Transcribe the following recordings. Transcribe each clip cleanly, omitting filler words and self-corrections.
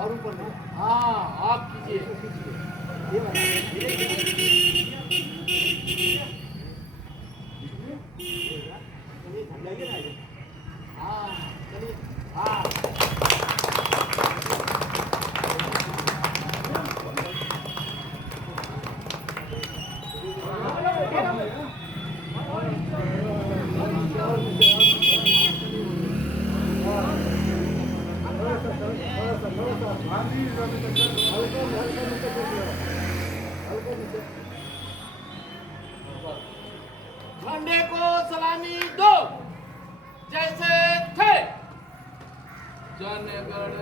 और ऊपर हाँ आप कीजिए झंडे को सलामी दो जैसे थे जनगण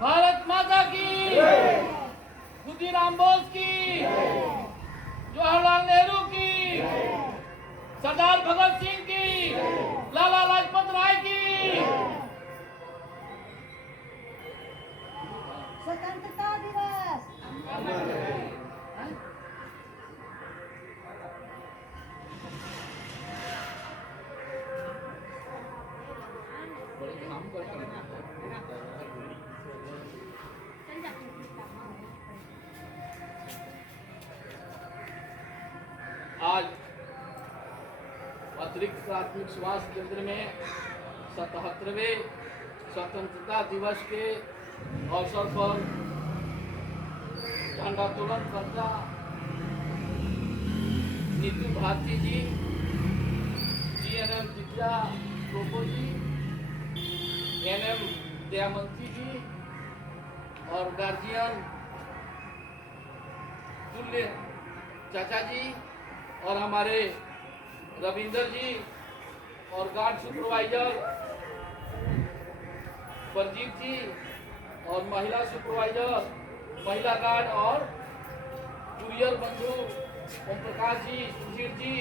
भारत माता की, खुदीराम बोस की, जवाहरलाल नेहरू की, सरदार भगत सिंह की, लाला लाजपत राय की। स्वतंत्रता दिवस। आज अतिरिक्त प्राथमिक स्वास्थ्य केंद्र में 77वें स्वतंत्रता दिवस के अवसर पर झंडोत्तोलन करता नीतू भारती जी, जीएनएम विद्या प्रोको जी, एनएम दयामंती जी और गार्जियन तुल्य चाचा जी और हमारे रविंदर जी और गार्ड सुपरवाइजर परजीत जी और महिला सुपरवाइजर, महिला गार्ड और कुरियर बंधु ओम प्रकाश जी, सुधीर जी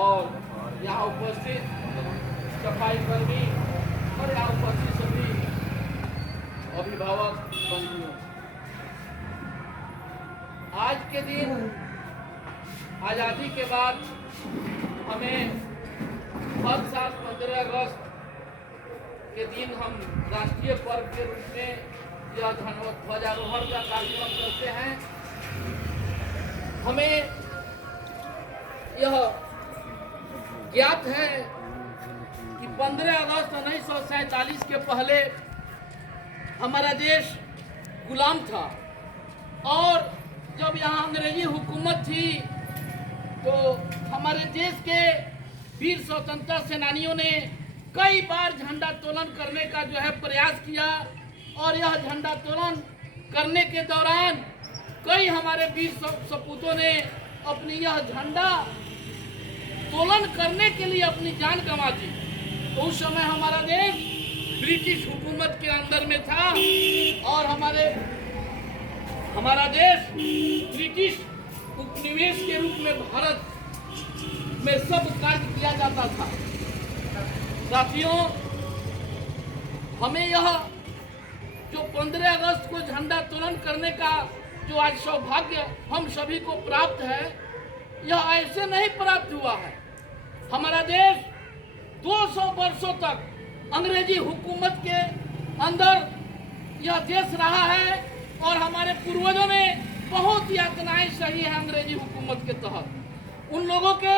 और यहाँ उपस्थित सफाई कर्मी और यहाँ उपस्थित सभी अभिभावक बंधुओं, आज के दिन आज़ादी के बाद हमें हर साल 15 अगस्त के दिन हम राष्ट्रीय पर्व के रूप में यह ध्वजारोहण का कार्यक्रम करते हैं। हमें यह ज्ञात है कि 15 अगस्त 1947 के पहले हमारा देश गुलाम था और जब यहाँ अंग्रेजी हुकूमत थी तो हमारे देश के वीर स्वतंत्रता सेनानियों ने कई बार झंडोत्तोलन करने का जो है प्रयास किया और यह झंडोत्तोलन करने के दौरान कई हमारे वीर सपूतों ने अपनी यह झंडा तोलन करने के लिए अपनी जान गंवा दी। तो उस समय हमारा देश ब्रिटिश हुकूमत के अंदर में था और हमारा देश ब्रिटिश उपनिवेश के रूप में भारत में सब कार्य किया जाता था। साथियों, हमें यह जो 15 अगस्त को झंडोत्तोलन करने का जो आज सौभाग्य हम सभी को प्राप्त है, यह ऐसे नहीं प्राप्त हुआ है। हमारा देश 200 वर्षों तक अंग्रेजी हुकूमत के अंदर यह देश रहा है और हमारे पूर्वजों ने बहुत यातनाएं सही है अंग्रेजी हुकूमत के तहत। उन लोगों के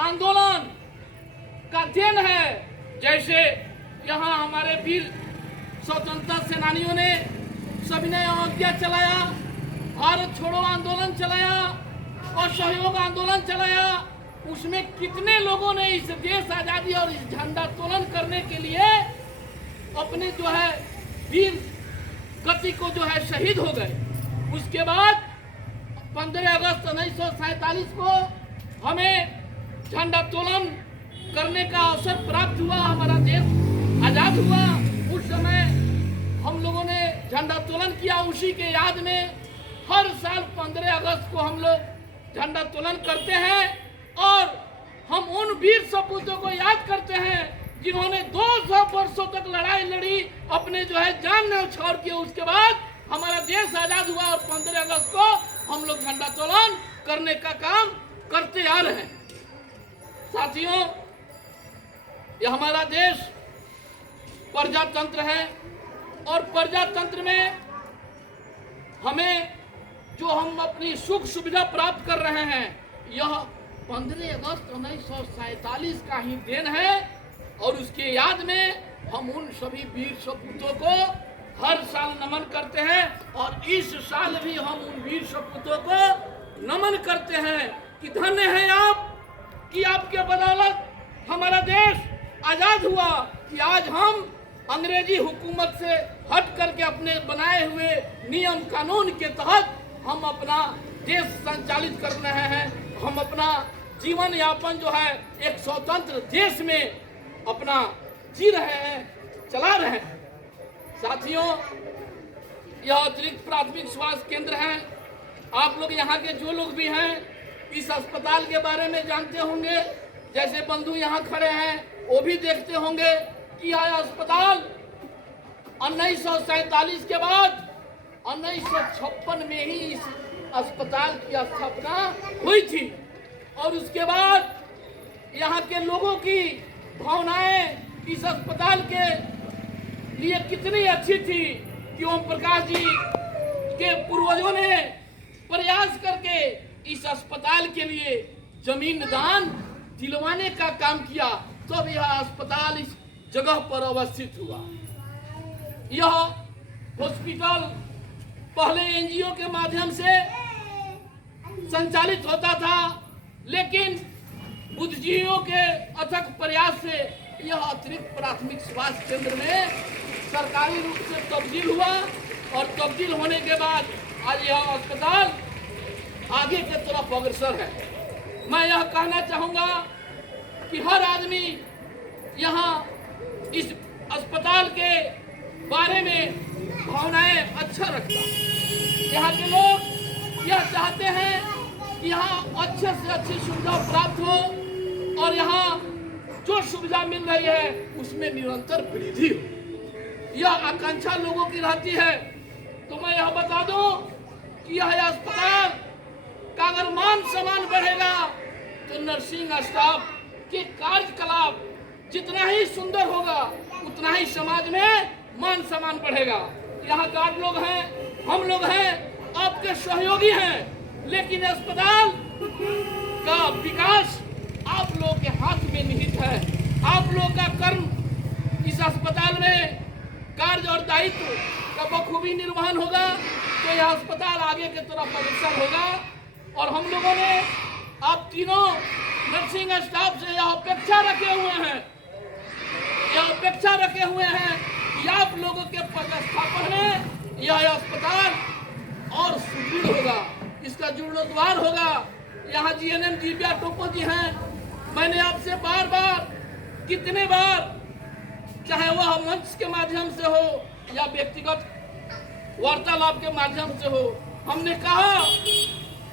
आंदोलन का देन है, जैसे यहाँ हमारे वीर स्वतंत्रता सेनानियों ने सविनय अवज्ञा चलाया, भारत छोड़ो आंदोलन चलाया और सहयोग आंदोलन चलाया। उसमें कितने लोगों ने इस देश आज़ादी और इस झंडोत्तोलन करने के लिए अपने जो है वीर गति को जो है शहीद हो गए। उसके बाद 15 अगस्त 1947 को हमें झंडोत्तोलन करने का अवसर प्राप्त हुआ, हमारा देश आजाद हुआ। उस समय हम लोगों ने झंडोत्तोलन किया। उसी के याद में हर साल 15 अगस्त को हम लोग झंडोत्तोलन करते हैं और हम उन वीर सपूतों को याद करते हैं जिन्होंने 200 वर्षों तक लड़ाई लड़ी, अपने जो है जान न्यौछावर किए। उसके बाद हमारा देश आजाद हुआ और 15 अगस्त को हम लोग झंडोत्तोलन करने का काम करते आ रहे हैं। साथियों, ये हमारा देश प्रजातंत्र है और प्रजातंत्र में हमें जो हम अपनी सुख सुविधा प्राप्त कर रहे हैं, यह 15 अगस्त 1947 का ही देन है। और उसके याद में हम उन सभी वीर सपूतों को हर साल नमन करते हैं और इस साल भी हम उन वीर सपूतों को नमन करते हैं कि धन्य है आप कि आपके बदौलत हमारा देश आजाद हुआ, कि आज हम अंग्रेजी हुकूमत से हट करके अपने बनाए हुए नियम कानून के तहत हम अपना देश संचालित कर रहे हैं। हम अपना जीवन यापन जो है एक स्वतंत्र देश में अपना जी रहे हैं, चला रहे हैं। साथियों, यह अतिरिक्त प्राथमिक स्वास्थ्य केंद्र है। आप लोग यहाँ के जो लोग भी हैं इस अस्पताल के बारे में जानते होंगे। जैसे बंधु यहाँ खड़े हैं वो भी देखते होंगे कि यह अस्पताल 1947 के बाद 1956 में ही इस अस्पताल की स्थापना हुई थी। और उसके बाद यहाँ के लोगों की भावनाएं इस अस्पताल के लिए कितनी अच्छी थी कि ओम प्रकाश जी के पूर्वजों ने प्रयास करके इस अस्पताल के लिए जमीन दान दिलवाने का काम किया, तब यह अस्पताल इस जगह पर अवस्थित हुआ। यह हॉस्पिटल पहले एनजीओ के माध्यम से संचालित होता था, लेकिन बुद्धिजीवियों के अथक प्रयास से यह अतिरिक्त प्राथमिक स्वास्थ्य केंद्र में सरकारी रूप से तब्दील हुआ और तब्दील होने के बाद आज यह अस्पताल आगे की तरफ अग्रसर है। मैं यह कहना चाहूँगा कि हर आदमी यहाँ इस अस्पताल के बारे में भावनाएं अच्छा रखता है। यहाँ के लोग यह चाहते हैं कि यहाँ अच्छे से अच्छी सुविधा प्राप्त हो और यहाँ जो सुविधा मिल रही है उसमें निरंतर वृद्धि हो, यह आकांक्षा लोगों की रहती है। तो मैं यह बता दूं कि यह अस्पताल का अगर मान सम्मान बढ़ेगा तो नर्सिंग स्टाफ के कार्यकलाप जितना ही सुंदर होगा उतना ही समाज में मान सम्मान बढ़ेगा। यहाँ गार्ड लोग हैं, हम लोग हैं, आपके सहयोगी हैं, लेकिन अस्पताल का विकास आप लोगों के हाथ में निहित है। आप लोग का कर्म इस अस्पताल में कार्य और दायित्व का बखूबी निर्वहन होगा तो यह अस्पताल आगे की तरफ अग्रसर होगा। और हम लोगों ने आप तीनों नर्सिंग स्टाफ से यह अपेक्षा रखे हुए हैं कि आप लोगों के पदस्थापन में यह अस्पताल और सुदृढ़ होगा, इसका जीर्णोद्धार होगा। यहाँ जीएनएम दिव्या टोपो जी हैं। मैंने आपसे बार बार कितने बार, चाहे वह मंच के माध्यम से हो या व्यक्तिगत वार्तालाप के माध्यम से हो, हमने कहा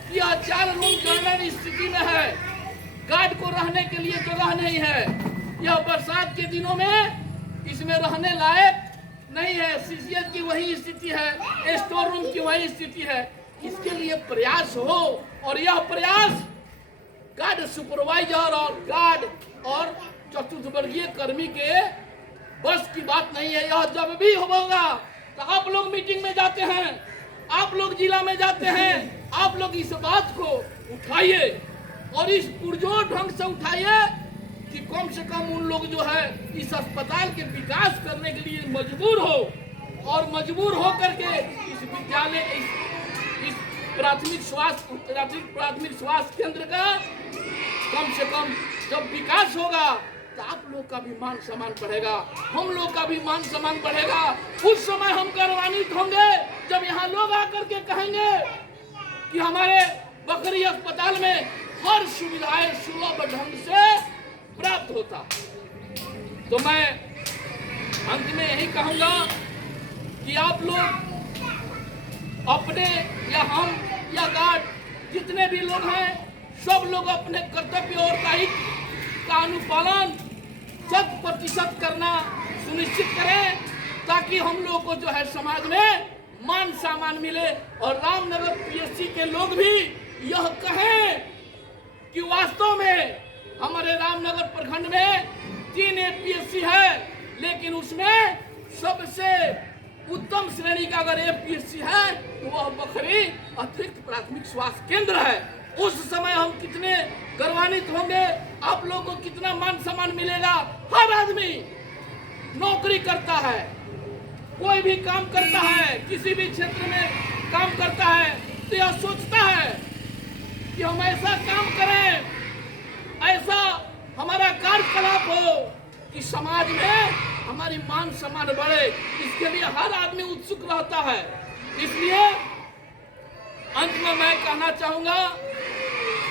कि यह 4 रूम गवर्नर स्थिति में है, गार्ड को रहने के लिए जगह नहीं है। यह बरसात के दिनों में इसमें रहने लायक नहीं है। सीसीएल की वही स्थिति है, स्टोर रूम की वही स्थिति है। इसके लिए प्रयास हो और यह प्रयास गार्ड सुपरवाइजर और गार्ड और चतुर्थवर्गीय कर्मी के बस की बात नहीं है। यह जब भी होगा तो आप लोग मीटिंग में जाते हैं, आप लोग जिला में जाते हैं, आप लोग इस बात को उठाइए और इस पुरजोर ढंग से उठाइए कि कम से कम उन लोग जो है इस अस्पताल के विकास करने के लिए मजबूर हो और मजबूर हो करके इस विद्यालय इस प्राथमिक स्वास्थ्य केंद्र का कम से कम जब विकास होगा तो आप लोग का भी मान सम्मान बढ़ेगा, हम लोग का भी मान सम्मान बढ़ेगा। उस समय हम गौरवान्वित होंगे जब यहाँ लोग आकर के कहेंगे कि हमारे बकरी अस्पताल में हर सुविधाएं सुलभ ढंग से प्राप्त होता। तो मैं अंत में यही कहूंगा कि आप लोग अपने या हम या गार्ड जितने भी लोग हैं सब लोग अपने कर्तव्य और दायित्व का अनुपालन 100% करना सुनिश्चित करें, ताकि हम लोग को जो है समाज में मान सम्मान मिले और रामनगर पीएससी के लोग भी यह कहें कि वास्तव में हमारे रामनगर प्रखंड में 3 एपीएससी है, लेकिन उसमें सबसे उत्तम श्रेणी का अगर एपीएससी है तो वह बखरी अतिरिक्त प्राथमिक स्वास्थ्य केंद्र है। उस समय हम कितने गौरवान्वित होंगे, आप लोगों को कितना मान सम्मान मिलेगा। हर आदमी नौकरी करता है, कोई भी काम करता है, किसी भी क्षेत्र में काम करता है तो यह सोचता है कि हम ऐसा काम करें, ऐसा हमारा कार्यकलाप हो कि समाज में हमारी मान सम्मान बढ़े। इसके लिए हर आदमी उत्सुक रहता है। इसलिए अंत में मैं कहना चाहूंगा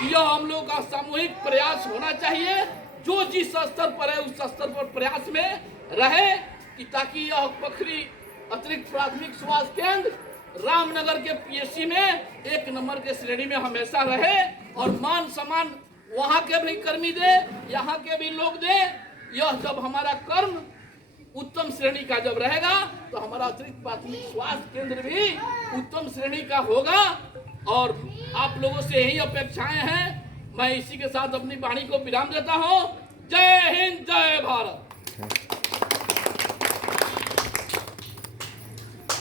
कि यह हम लोग का सामूहिक प्रयास होना चाहिए, जो जिस स्तर पर है उस स्तर पर प्रयास में रहे कि ताकि यह बखरी अतिरिक्त प्राथमिक स्वास्थ्य केंद्र रामनगर के पीएससी में 1 नंबर के श्रेणी में हमेशा रहे और मान सम्मान वहां के भी कर्मी दे, यहाँ के भी लोग दे। यह जब हमारा कर्म उत्तम श्रेणी का जब रहेगा तो हमारा अतिरिक्त प्राथमिक स्वास्थ्य केंद्र भी उत्तम श्रेणी का होगा। और आप लोगों से यही अपेक्षाएं हैं। मैं इसी के साथ अपनी वाणी को विराम देता हूं। जय हिंद, जय भारत।